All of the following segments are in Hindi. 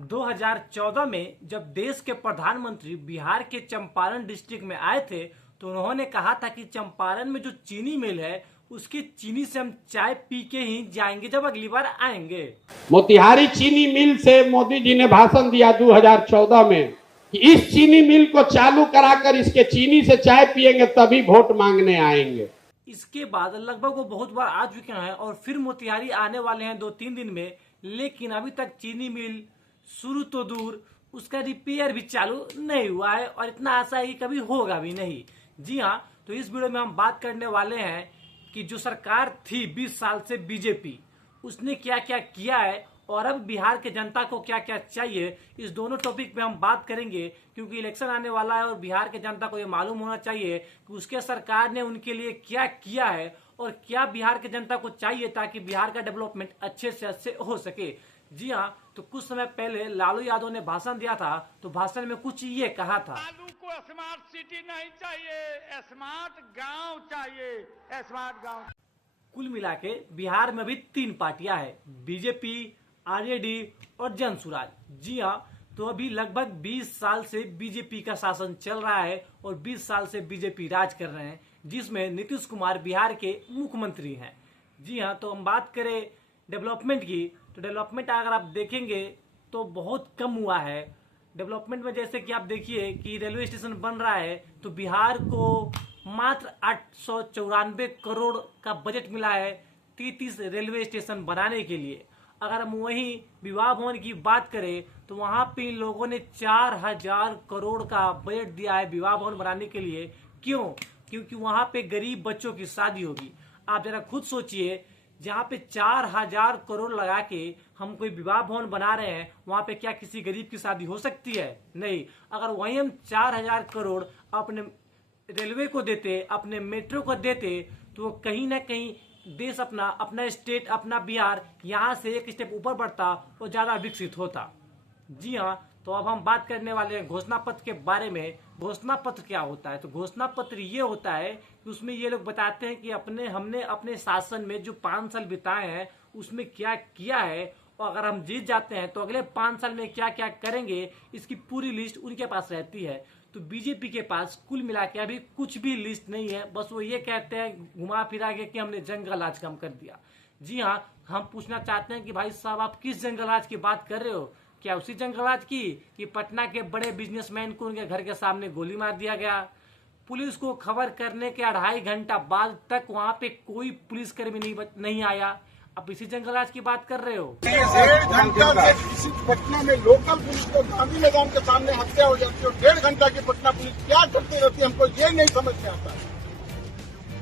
2014 में जब देश के प्रधानमंत्री बिहार के चंपारण डिस्ट्रिक्ट में आए थे तो उन्होंने कहा था कि चंपारण में जो चीनी मिल है उसकी चीनी से हम चाय पी के ही जाएंगे जब अगली बार आएंगे। मोतिहारी चीनी मिल से मोदी जी ने भाषण दिया 2014 में कि इस चीनी मिल को चालू कराकर इसके चीनी से चाय पिएंगे तभी वोट मांगने आएंगे। इसके बाद लगभग वो बहुत बार आ चुके हैं और फिर मोतिहारी आने वाले हैं 2-3 दिन में, लेकिन अभी तक चीनी मिल शुरू तो दूर उसका रिपेयर भी चालू नहीं हुआ है और इतना आशा है कि कभी होगा भी नहीं। जी हाँ, तो इस वीडियो में हम बात करने वाले हैं कि जो सरकार थी 20 साल से बीजेपी, उसने क्या क्या किया है और अब बिहार के जनता को क्या क्या चाहिए। इस दोनों टॉपिक पे हम बात करेंगे क्योंकि इलेक्शन आने वाला है और बिहार के जनता को ये मालूम होना चाहिए कि उसके सरकार ने उनके लिए क्या किया है और क्या बिहार के जनता को चाहिए ताकि बिहार का डेवलपमेंट अच्छे से अच्छे हो सके। जी हाँ, तो कुछ समय पहले लालू यादव ने भाषण दिया था तो भाषण में कुछ ये कहा था, लालू को स्मार्ट सिटी नहीं चाहिए, स्मार्ट गांव चाहिए, स्मार्ट गांव। कुल मिला के बिहार में भी 3 पार्टियां हैं, बीजेपी, आरजेडी और जन सुराज। जी हाँ, तो अभी लगभग 20 साल से बीजेपी का शासन चल रहा है और 20 साल से बीजेपी राज कर रहे हैं, जिसमें नीतीश कुमार बिहार के मुख्यमंत्री हैं। जी हाँ, तो हम बात करें डेवलपमेंट की तो डेवलपमेंट अगर आप देखेंगे तो बहुत कम हुआ है। डेवलपमेंट में जैसे कि आप देखिए कि रेलवे स्टेशन बन रहा है तो बिहार को मात्र 894 करोड़ का बजट मिला है 33 रेलवे स्टेशन बनाने के लिए। अगर हम वहीं विवाह भवन की बात करें तो वहां पे इन लोगों ने 4000 करोड़ का बजट दिया है विवाह भवन बनाने के लिए। क्यों? क्योंकि वहां पे गरीब बच्चों की शादी होगी। आप जरा खुद सोचिए, जहाँ पे 4000 करोड़ लगा के हम कोई विवाह भवन बना रहे हैं वहां पे क्या किसी गरीब की शादी हो सकती है? नहीं। अगर वहीं हम 4000 करोड़ अपने रेलवे को देते, अपने मेट्रो को देते, तो कहीं ना कहीं देश अपना स्टेट, अपना बिहार यहाँ से एक स्टेप ऊपर बढ़ता और ज्यादा विकसित होता। जी हाँ, तो अब हम बात करने वाले हैं घोषणा पत्र के बारे में। घोषणा पत्र क्या होता है? तो घोषणा पत्र ये होता है कि उसमें ये लोग बताते हैं कि हमने अपने शासन में जो 5 साल बिताए हैं उसमें क्या किया है और अगर हम जीत जाते हैं तो अगले 5 साल में क्या क्या करेंगे, इसकी पूरी लिस्ट उनके पास रहती है। तो बीजेपी के पास कुल मिला के अभी कुछ भी लिस्ट नहीं है, बस वो ये कहते हैं घुमा फिरा के कि हमने जंगल राज कम कर दिया। जी हाँ, हम पूछना चाहते हैं कि भाई साहब आप किस जंगल राज की बात कर रहे हो? क्या उसी जंगल राज की कि पटना के बड़े बिजनेसमैन को उनके घर के सामने गोली मार दिया गया? पुलिस को खबर करने के 2.5 घंटा बाद तक वहां पे कोई पुलिसकर्मी नहीं आया। अब इसी जंगल राज की बात कर रहे हो? 1.5 घंटा से किसी पटना में लोकल पुलिस को गांधी मैदान के सामने हत्या हो जाती है और 1.5 घंटा की पटना पुलिस क्या करती रहती है, हमको ये नहीं समझ में आता।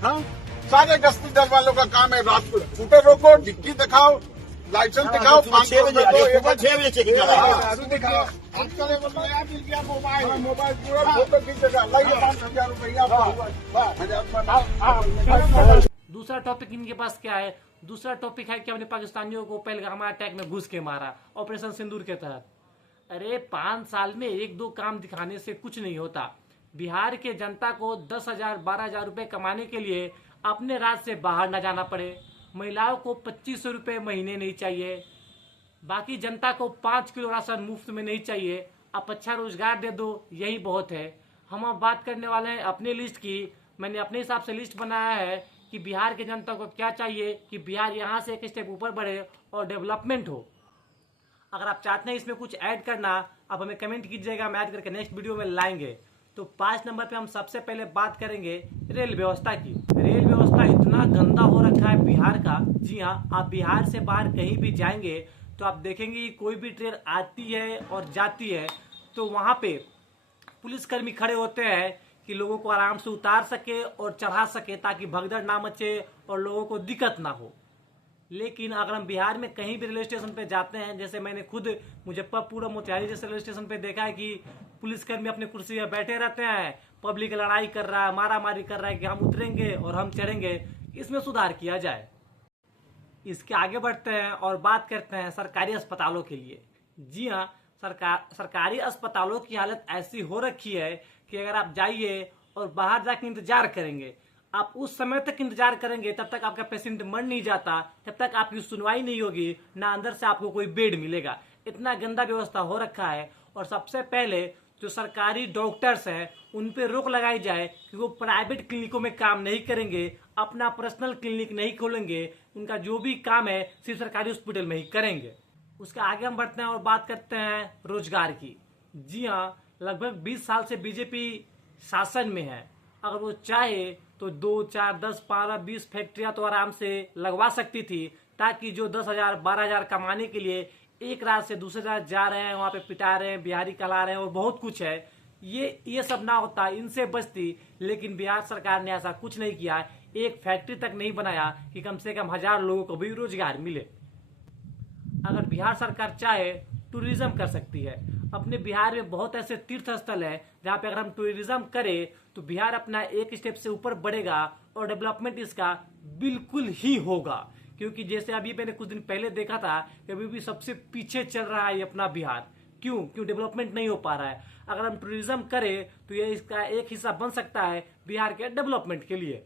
हाँ, सारे गश्ती दल वालों का काम है रात को स्कूटर रोको, डिग्गी दिखाओ, लाइसेंस दिखाओ, 6 बजे चेकिंग दिखाओ। मोबाइल पूरा फोटो खींचेगा, लाइए 5,000 रुपया। दूसरा टॉपिक इनके पास क्या है? दूसरा टॉपिक है कि हमने पाकिस्तानियों को पहलगाम अटैक में घुस के मारा, ऑपरेशन सिंदूर के तहत। अरे 5 साल में 1-2 काम दिखाने से कुछ नहीं होता। बिहार के जनता को 10,000 12,000 रुपए कमाने के लिए अपने राज्य से बाहर न जाना पड़े, महिलाओं को 2500 रुपए महीने नहीं चाहिए, बाकी जनता को 5 किलो राशन मुफ्त में नहीं चाहिए। आप अच्छा रोजगार दे दो, यही बहुत है। हम अब बात करने वाले हैं अपनी लिस्ट की। मैंने अपने हिसाब से लिस्ट बनाया है कि बिहार के जनता को क्या चाहिए कि बिहार यहाँ से एक स्टेप ऊपर बढ़े और डेवलपमेंट हो। अगर आप चाहते हैं इसमें कुछ ऐड करना, आप हमें कमेंट कीजिएगा, हम ऐड करके नेक्स्ट वीडियो में लाएंगे। तो 5 नंबर पे हम सबसे पहले बात करेंगे रेल व्यवस्था की। रेल व्यवस्था इतना गंदा हो रखा है बिहार का। जी हाँ, आप बिहार से बाहर कहीं भी जाएंगे तो आप देखेंगे कि कोई भी ट्रेन आती है और जाती है तो वहां पे पुलिसकर्मी खड़े होते हैं कि लोगों को आराम से उतार सके और चढ़ा सके ताकि भगदड़ ना मचे और लोगों को दिक्कत ना हो। लेकिन अगर हम बिहार में कहीं भी रेलवे स्टेशन पे जाते हैं, जैसे मैंने खुद मुजफ्फरपुर और मोतिहारी जैसे रेलवे स्टेशन पे देखा है कि पुलिसकर्मी अपने कुर्सी पर बैठे रहते हैं, पब्लिक लड़ाई कर रहा है, मारा मारी कर रहा है कि हम उतरेंगे और हम चढ़ेंगे। इसमें सुधार किया जाए। इसके आगे बढ़ते हैं और बात करते हैं सरकारी अस्पतालों के लिए। जी हाँ, सरकारी अस्पतालों की हालत ऐसी हो रखी है कि अगर आप जाइए और बाहर जाके इंतजार करेंगे, आप उस समय तक इंतजार करेंगे, तब तक आपका पेशेंट मर नहीं जाता, तब तक आपकी सुनवाई नहीं होगी, ना अंदर से आपको कोई बेड मिलेगा। इतना गंदा व्यवस्था हो रखा है। और सबसे पहले जो सरकारी डॉक्टर्स हैं उन पे रोक लगाई जाए कि वो प्राइवेट क्लिनिकों में काम नहीं करेंगे, अपना पर्सनल क्लिनिक नहीं खोलेंगे, उनका जो भी काम है सिर्फ सरकारी हॉस्पिटल में ही करेंगे। उसके आगे हम बढ़ते हैं और बात करते हैं रोजगार की। जी हाँ, लगभग 20 साल से बीजेपी शासन में है। अगर वो चाहे तो 2, 4, 10, 15, 20 फैक्ट्रियां तो आराम से लगवा सकती थी, ताकि जो 10,000, 12,000 कमाने के लिए एक राज्य से दूसरे राज्य जा रहे हैं, वहां पे पिटा रहे हैं, बिहारी कहला रहे हैं और बहुत कुछ है, ये सब ना होता, इनसे बचती। लेकिन बिहार सरकार ने ऐसा कुछ नहीं किया, एक फैक्ट्री तक नहीं बनाया कि कम से कम 1000 लोगों को भी रोजगार मिले। अगर बिहार सरकार चाहे टूरिज्म कर सकती है। अपने बिहार में बहुत ऐसे तीर्थ स्थल है जहाँ पे अगर हम टूरिज्म करें तो बिहार अपना एक स्टेप से ऊपर बढ़ेगा और डेवलपमेंट इसका बिल्कुल ही होगा। क्योंकि जैसे अभी मैंने कुछ दिन पहले देखा था कि अभी भी सबसे पीछे चल रहा है अपना बिहार। क्यों डेवलपमेंट नहीं हो पा रहा है। अगर हम टूरिज्म करें तो ये इसका एक हिस्सा बन सकता है बिहार के डेवलपमेंट के लिए।